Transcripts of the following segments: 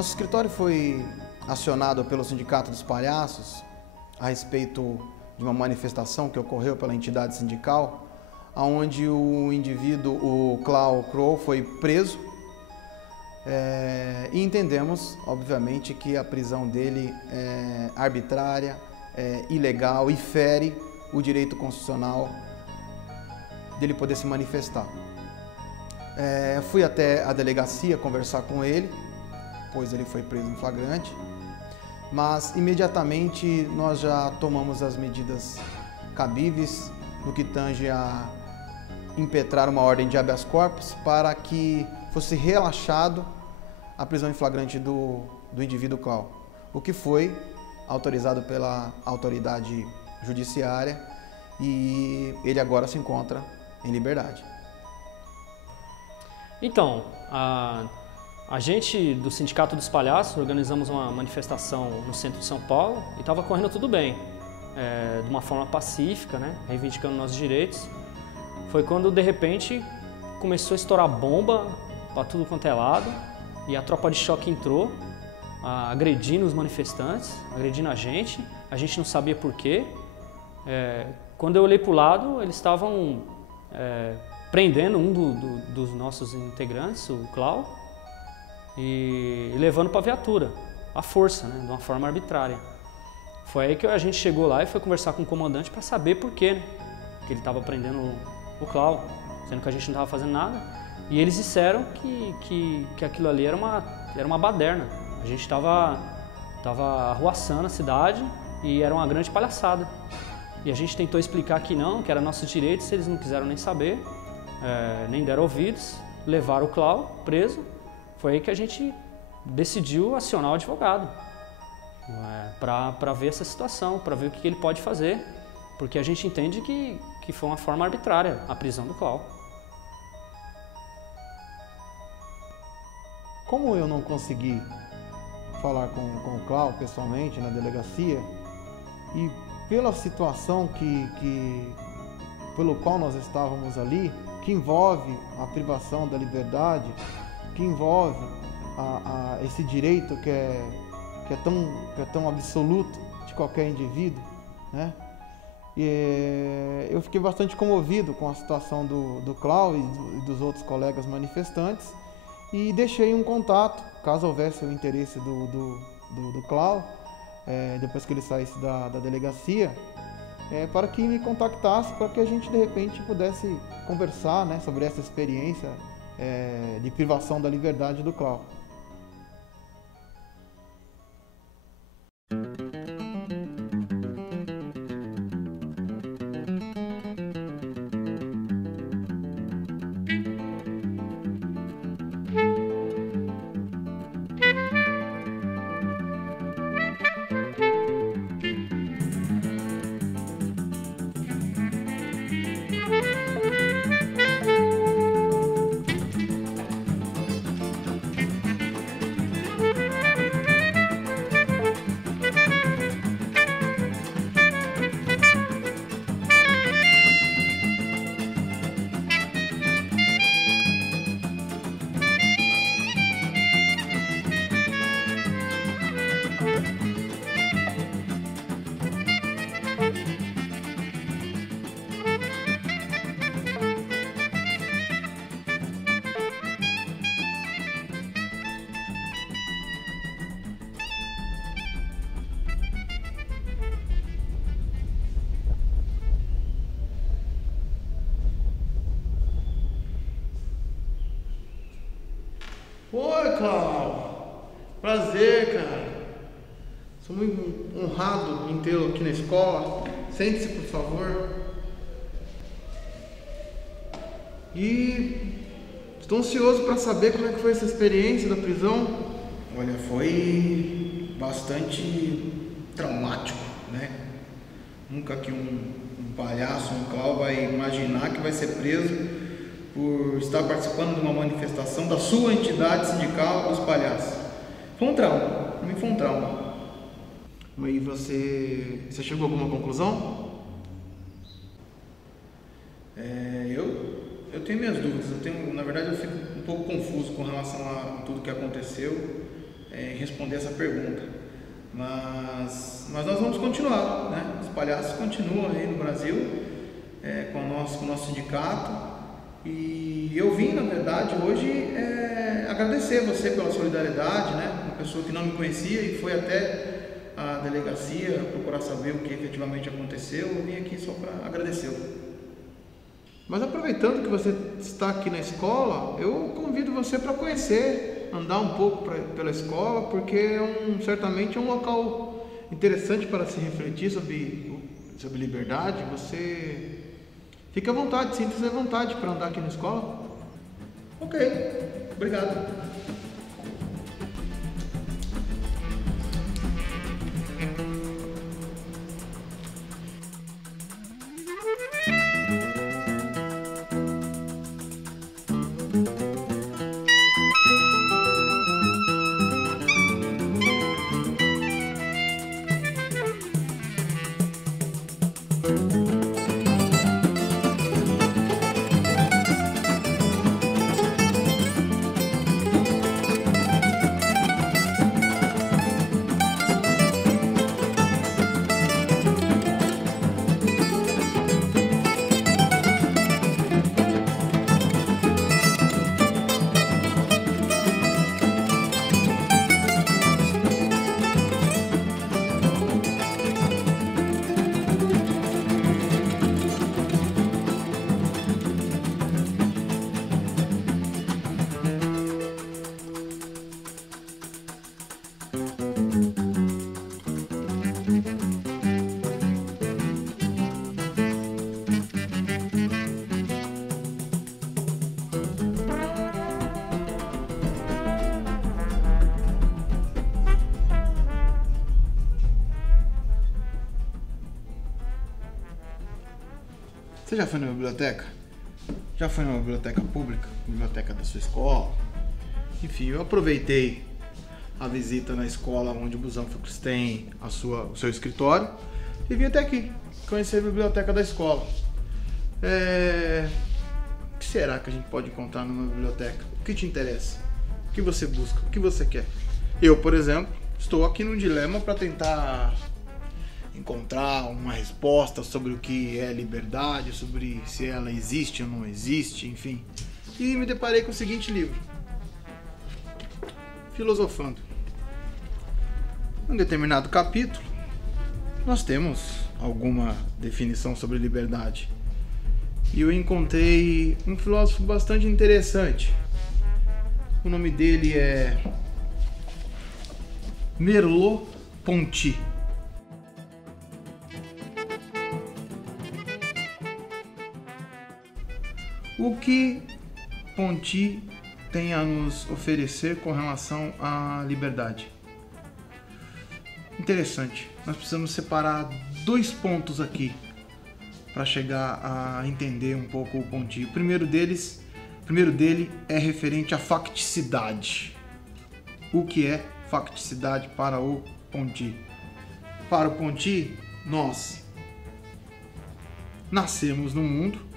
Nosso escritório foi acionado pelo Sindicato dos Palhaços a respeito de uma manifestação que ocorreu pela entidade sindical, onde o indivíduo, o Clau Crow, foi preso e entendemos, obviamente, que a prisão dele é arbitrária, é ilegal e fere o direito constitucional dele poder se manifestar. Fui até a delegacia conversar com ele, pois ele foi preso em flagrante, mas imediatamente nós já tomamos as medidas cabíveis no que tange a impetrar uma ordem de habeas corpus para que fosse relaxado a prisão em flagrante do indivíduo Clau, o que foi autorizado pela autoridade judiciária e ele agora se encontra em liberdade. Então, a gente do Sindicato dos Palhaços organizamos uma manifestação no centro de São Paulo e estava correndo tudo bem, de uma forma pacífica, né, reivindicando nossos direitos. Foi quando, de repente, começou a estourar bomba para tudo quanto é lado e a tropa de choque entrou, agredindo os manifestantes, agredindo a gente não sabia por quê. Quando eu olhei para o lado, eles estavam prendendo um dos nossos integrantes, o Clau, e levando para a viatura, à força, né, de uma forma arbitrária. Foi aí que a gente chegou lá e foi conversar com o comandante para saber por quê, né, que ele estava prendendo o Clau, sendo que a gente não estava fazendo nada. E eles disseram que aquilo ali era uma baderna. A gente estava arruaçando a cidade e era uma grande palhaçada. E a gente tentou explicar que não, que era nossos direitos, eles não quiseram nem saber, nem deram ouvidos, levaram o Clau preso. Foi aí que a gente decidiu acionar o advogado para ver essa situação, para ver o que ele pode fazer, porque a gente entende que foi uma forma arbitrária a prisão do Clau. Como eu não consegui falar com o Clau pessoalmente na delegacia e pela situação pelo qual nós estávamos ali, que envolve a privação da liberdade, que envolve esse direito que é tão absoluto de qualquer indivíduo, né? E eu fiquei bastante comovido com a situação do Clau e dos outros colegas manifestantes e deixei um contato, caso houvesse o interesse do Clau, depois que ele saísse da delegacia, para que me contactasse, para que a gente de repente pudesse conversar, né, sobre essa experiência de privação da liberdade do Clau. Oi, Clau. Prazer, cara. Sou muito honrado em tê-lo aqui na escola. Sente-se, por favor. E estou ansioso para saber como é que foi essa experiência da prisão. Olha, foi bastante traumático, né? Nunca que um palhaço, um Clau, vai imaginar que vai ser preso por estar participando de uma manifestação da sua entidade sindical dos palhaços. Foi um trauma, para mim foi um trauma. E você chegou a alguma conclusão? Eu tenho minhas dúvidas, na verdade eu fico um pouco confuso com relação a tudo que aconteceu. responder essa pergunta. Mas nós vamos continuar, né? Os palhaços continuam aí no Brasil com o nosso sindicato. E eu vim, na verdade, hoje agradecer você pela solidariedade, né? Uma pessoa que não me conhecia e foi até a delegacia procurar saber o que efetivamente aconteceu. Eu vim aqui só para agradecê-lo. Mas aproveitando que você está aqui na escola, eu convido você para conhecer, andar um pouco pela escola, porque certamente é um local interessante para se refletir sobre liberdade. Você fica à vontade, sinta-se à vontade para andar aqui na escola. Ok, obrigado. Você já foi na biblioteca? Já foi numa biblioteca pública? Biblioteca da sua escola? Enfim, eu aproveitei a visita na escola onde o Busão Fux tem o seu escritório e vim até aqui conhecer a biblioteca da escola. O que será que a gente pode encontrar numa biblioteca? O que te interessa? O que você busca? O que você quer? Eu, por exemplo, estou aqui num dilema para tentar encontrar uma resposta sobre o que é liberdade, sobre se ela existe ou não existe, enfim. E me deparei com o seguinte livro, Filosofando. Em um determinado capítulo, nós temos alguma definição sobre liberdade. E eu encontrei um filósofo bastante interessante. O nome dele é Merleau-Ponty. O que Ponty tem a nos oferecer com relação à liberdade? Interessante. Nós precisamos separar dois pontos aqui para chegar a entender um pouco o Ponty. O primeiro dele é referente à facticidade. O que é facticidade para o Ponty? Para o Ponty, nós nascemos no mundo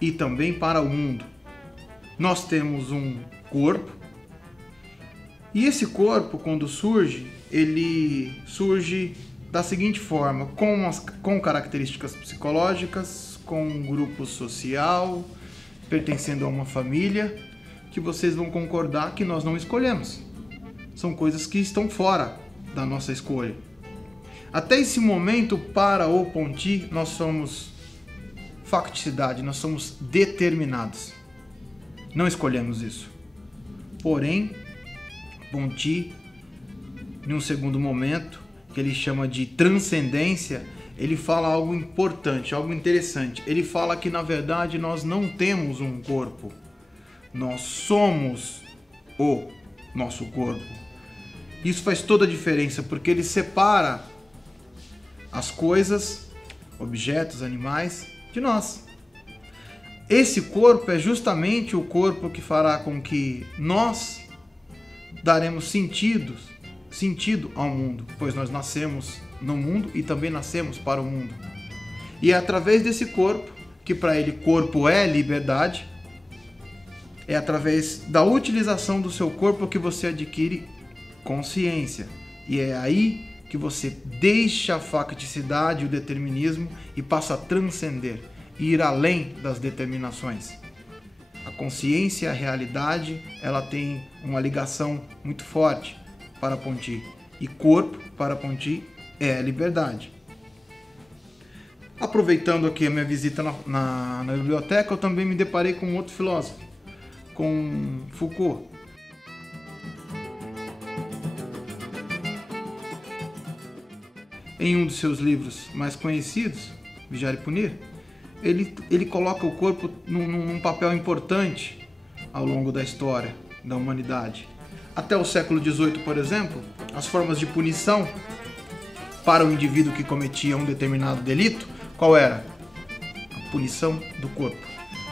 e também para o mundo. Nós temos um corpo e esse corpo, quando surge, ele surge da seguinte forma, com características psicológicas, com um grupo social, pertencendo a uma família, que vocês vão concordar que nós não escolhemos. São coisas que estão fora da nossa escolha. Até esse momento, para o Ponty, nós somos facticidade, nós somos determinados. Não escolhemos isso. Porém, Ponty, em um segundo momento, que ele chama de transcendência, ele fala algo importante, algo interessante. Ele fala que, na verdade, nós não temos um corpo. Nós somos o nosso corpo. Isso faz toda a diferença, porque ele separa as coisas, objetos, animais, de nós. Esse corpo é justamente o corpo que fará com que nós daremos sentido ao mundo, pois nós nascemos no mundo e também nascemos para o mundo. E é através desse corpo, que para ele corpo é liberdade, é através da utilização do seu corpo que você adquire consciência. E é aí que você deixa a facticidade e o determinismo e passa a transcender, ir além das determinações. A consciência e a realidade, ela tem uma ligação muito forte para Ponty. E corpo, para Ponty, é a liberdade. Aproveitando aqui a minha visita na biblioteca, eu também me deparei com outro filósofo, com Foucault. Em um dos seus livros mais conhecidos, Vigiar e Punir, ele coloca o corpo num papel importante ao longo da história da humanidade. Até o século XVIII, por exemplo, as formas de punição para o indivíduo que cometia um determinado delito, qual era? A punição do corpo.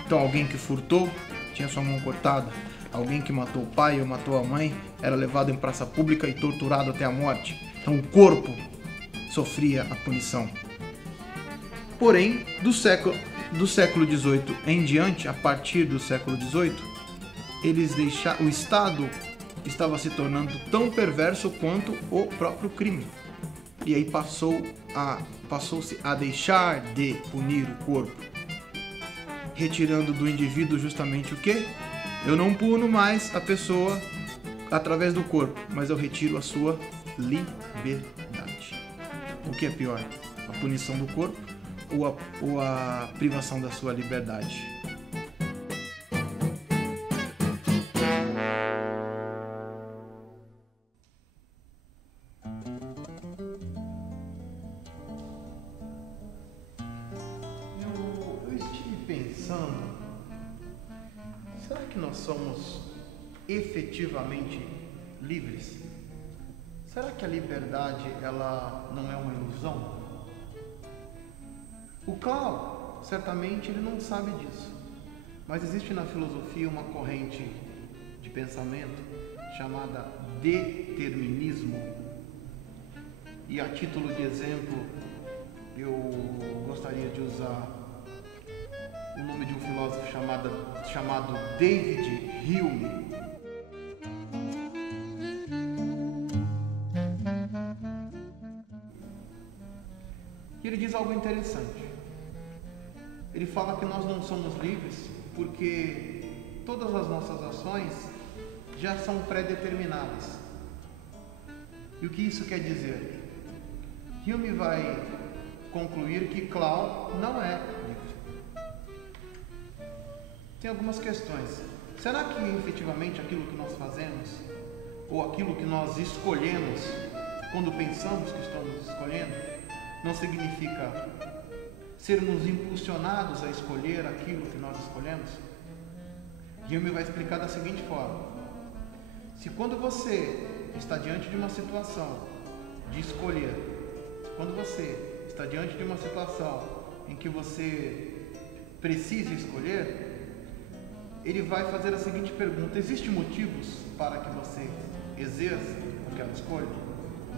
Então, alguém que furtou tinha sua mão cortada, alguém que matou o pai ou matou a mãe era levado em praça pública e torturado até a morte. Então, o corpo sofria a punição. Porém, do século XVIII em diante, a partir do século XVIII, o Estado estava se tornando tão perverso quanto o próprio crime. E aí passou-se a deixar de punir o corpo, retirando do indivíduo justamente o quê? Eu não puno mais a pessoa através do corpo, mas eu retiro a sua liberdade. O que é pior? A punição do corpo ou a privação da sua liberdade? Eu estive pensando, será que nós somos efetivamente livres? Será que a liberdade ela não é uma ilusão? O Clau, certamente, ele não sabe disso. Mas existe na filosofia uma corrente de pensamento chamada determinismo. E a título de exemplo, eu gostaria de usar o nome de um filósofo chamado David Hume. E ele diz algo interessante. Ele fala que nós não somos livres porque todas as nossas ações já são pré-determinadas. E o que isso quer dizer? Hume vai concluir que Clau não é livre. Tem algumas questões. Será que efetivamente aquilo que nós fazemos ou aquilo que nós escolhemos quando pensamos que estamos escolhendo não significa sermos impulsionados a escolher aquilo que nós escolhemos? Hume vai explicar da seguinte forma: se quando você está diante de uma situação de escolher, quando você está diante de uma situação em que você precisa escolher, ele vai fazer a seguinte pergunta: existem motivos para que você exerça aquela escolha?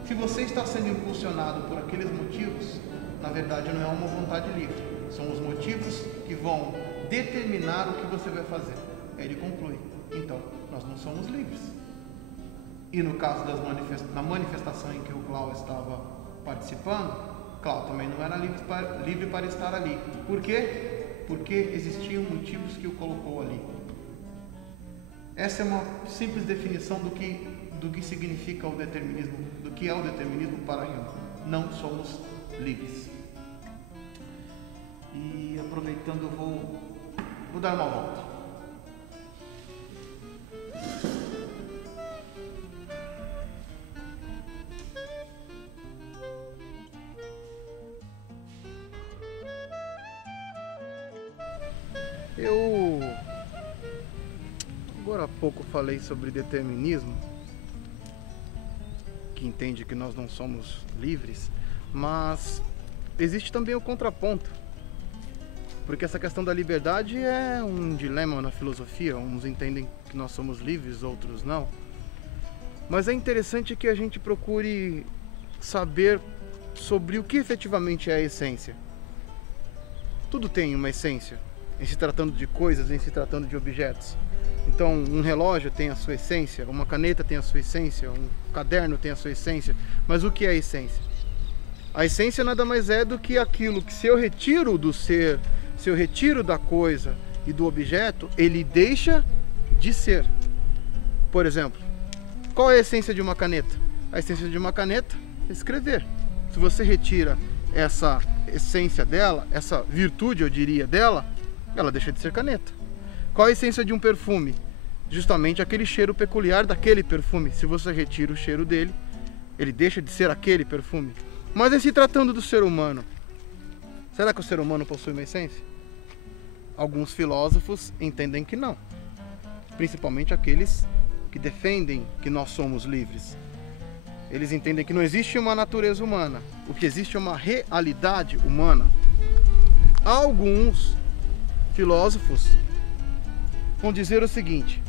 Se você está sendo impulsionado por aqueles motivos, na verdade não é uma vontade livre, são os motivos que vão determinar o que você vai fazer. Aí ele conclui: então, nós não somos livres. E no caso da manifestação em que o Clau estava participando, Clau também não era livre para estar ali. Por quê? Porque existiam motivos que o colocou ali. Essa é uma simples definição do que significa o determinismo, do que é o determinismo para Hume. Não somos livres. E aproveitando, eu vou dar uma volta. Eu agora há pouco falei sobre determinismo, que entende que nós não somos livres, mas existe também o contraponto, porque essa questão da liberdade é um dilema na filosofia. Uns entendem que nós somos livres, outros não, mas é interessante que a gente procure saber sobre o que efetivamente é a essência. Tudo tem uma essência, em se tratando de coisas, em se tratando de objetos. Então, um relógio tem a sua essência, uma caneta tem a sua essência, um caderno tem a sua essência. Mas o que é a essência? A essência nada mais é do que aquilo que, se eu retiro do ser, se eu retiro da coisa e do objeto, ele deixa de ser. Por exemplo, qual é a essência de uma caneta? A essência de uma caneta é escrever. Se você retira essa essência dela, essa virtude, eu diria, dela, ela deixa de ser caneta. Qual a essência de um perfume? Justamente aquele cheiro peculiar daquele perfume. Se você retira o cheiro dele, ele deixa de ser aquele perfume. Mas em se tratando do ser humano, será que o ser humano possui uma essência? Alguns filósofos entendem que não. Principalmente aqueles que defendem que nós somos livres. Eles entendem que não existe uma natureza humana, o que existe é uma realidade humana. Alguns filósofos vão dizer o seguinte,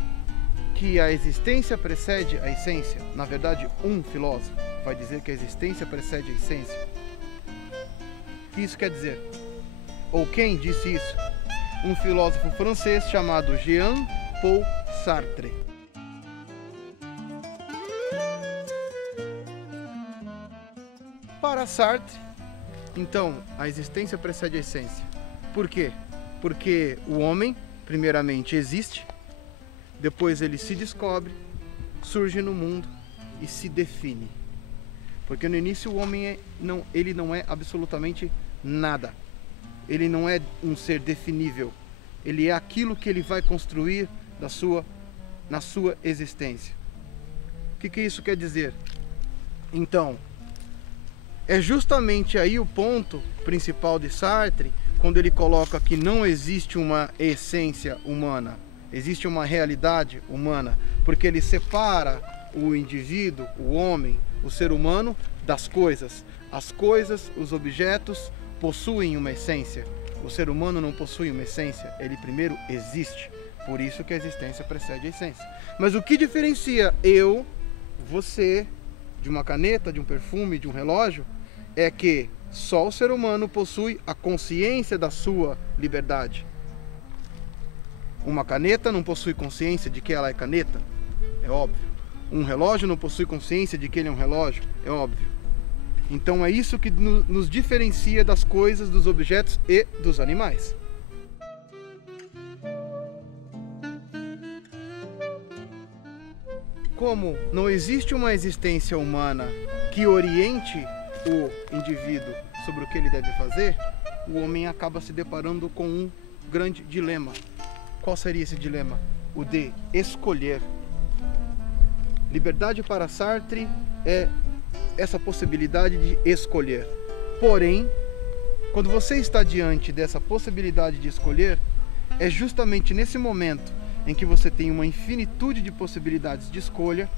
que a existência precede a essência. Na verdade, um filósofo vai dizer que a existência precede a essência. O que isso quer dizer? Ou quem disse isso? Um filósofo francês chamado Jean-Paul Sartre. Para Sartre, então, a existência precede a essência. Por quê? Porque o homem, primeiramente, existe, depois ele se descobre, surge no mundo e se define. Porque no início o homem ele não é absolutamente nada. Ele não é um ser definível. Ele é aquilo que ele vai construir na sua existência. O que isso quer dizer? Então, é justamente aí o ponto principal de Sartre, quando ele coloca que não existe uma essência humana, existe uma realidade humana, porque ele separa o indivíduo, o homem, o ser humano das coisas. As coisas, os objetos possuem uma essência. O ser humano não possui uma essência, ele primeiro existe. Por isso que a existência precede a essência. Mas o que diferencia eu, você, de uma caneta, de um perfume, de um relógio, é que só o ser humano possui a consciência da sua liberdade. Uma caneta não possui consciência de que ela é caneta, é óbvio. Um relógio não possui consciência de que ele é um relógio, é óbvio. Então é isso que nos diferencia das coisas, dos objetos e dos animais. Como não existe uma existência humana que oriente o indivíduo sobre o que ele deve fazer, o homem acaba se deparando com um grande dilema. Qual seria esse dilema? O de escolher. Liberdade para Sartre é essa possibilidade de escolher. Porém, quando você está diante dessa possibilidade de escolher, é justamente nesse momento em que você tem uma infinitude de possibilidades de escolha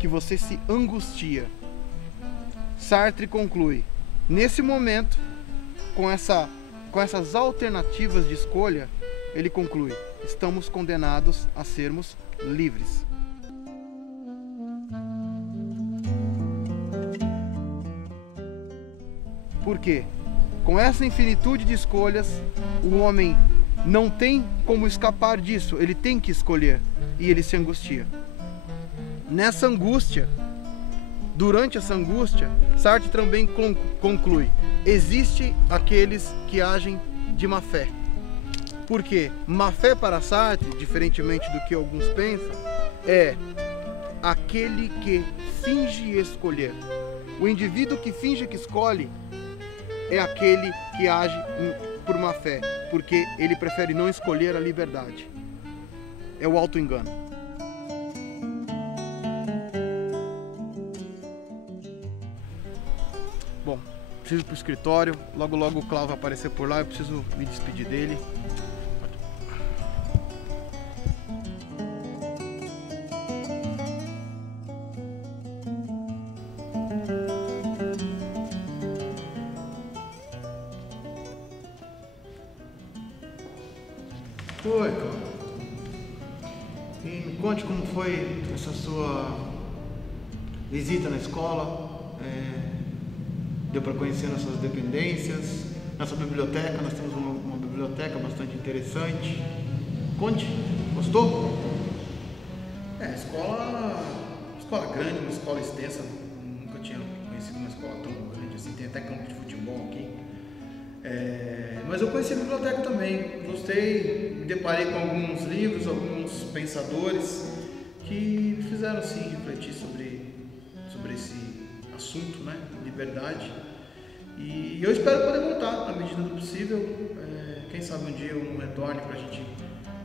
que você se angustia. Sartre conclui, nesse momento, com essas alternativas de escolha, ele conclui, estamos condenados a sermos livres. Por quê? Com essa infinitude de escolhas, o homem não tem como escapar disso, ele tem que escolher, e ele se angustia. Nessa angústia, durante essa angústia, Sartre também conclui, existe aqueles que agem de má fé. Por quê? Má fé para Sartre, diferentemente do que alguns pensam, é aquele que finge escolher. O indivíduo que finge que escolhe é aquele que age por má fé, porque ele prefere não escolher a liberdade. É o auto-engano. Bom, preciso ir para o escritório, logo logo o Cláudio vai aparecer por lá, eu preciso me despedir dele. Oi, Cláudio. E me conte como foi essa sua visita na escola. Deu para conhecer nossas dependências, nossa biblioteca. Nós temos uma biblioteca bastante interessante. Conte, gostou? Escola grande, uma escola extensa, nunca tinha conhecido uma escola tão grande assim, tem até campo de futebol aqui. Mas eu conheci a biblioteca também, gostei, me deparei com alguns livros, alguns pensadores que me fizeram sim refletir sobre esse assunto, né? Liberdade. E eu espero poder voltar na medida do possível. Quem sabe um dia eu não retorne para a gente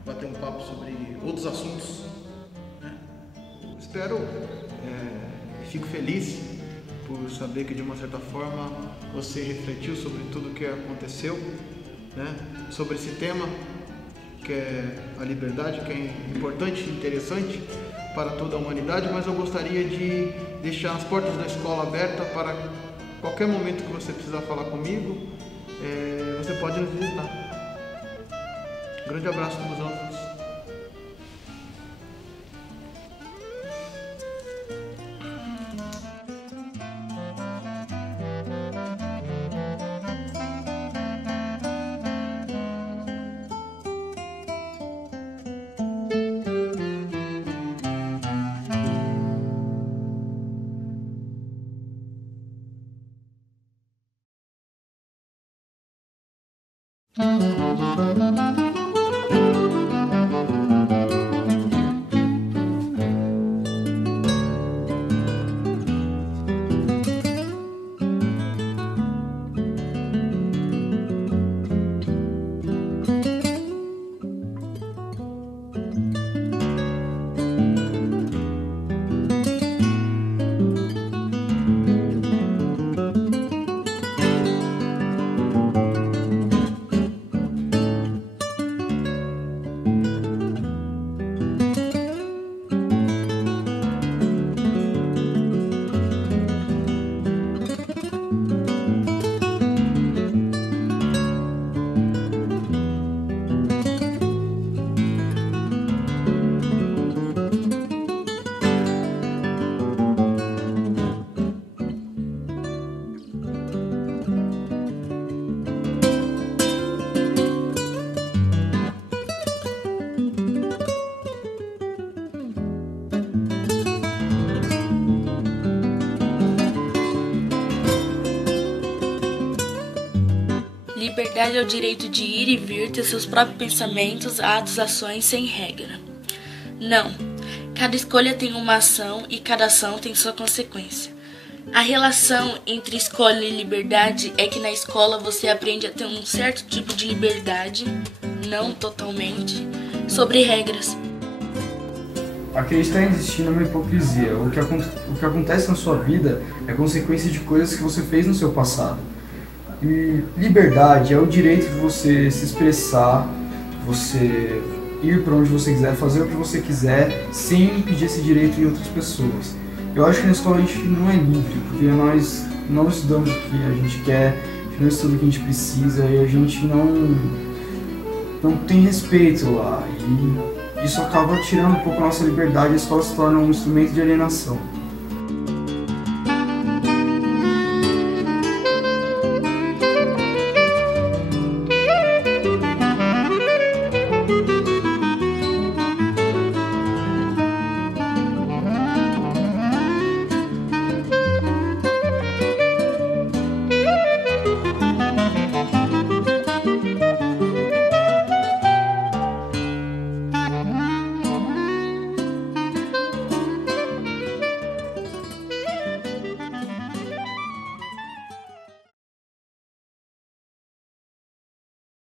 bater um papo sobre outros assuntos, né? Espero e fico feliz por saber que de uma certa forma você refletiu sobre tudo o que aconteceu, né? Sobre esse tema que é a liberdade, que é importante e interessante para toda a humanidade, mas eu gostaria de deixar as portas da escola abertas para qualquer momento que você precisar falar comigo, você pode nos visitar. Um grande abraço para vocês. Liberdade é o direito de ir e vir, ter seus próprios pensamentos, atos, ações sem regra. Não. Cada escolha tem uma ação e cada ação tem sua consequência. A relação entre escolha e liberdade é que na escola você aprende a ter um certo tipo de liberdade, não totalmente, sobre regras. Acreditar em destino é uma hipocrisia. O que acontece na sua vida é consequência de coisas que você fez no seu passado. E liberdade é o direito de você se expressar, você ir para onde você quiser, fazer o que você quiser, sem impedir esse direito em outras pessoas. Eu acho que na escola a gente não é livre, porque nós não estudamos o que a gente quer, a gente não estuda o que a gente precisa e a gente não tem respeito lá. E isso acaba tirando um pouco a nossa liberdade e a escola se torna um instrumento de alienação.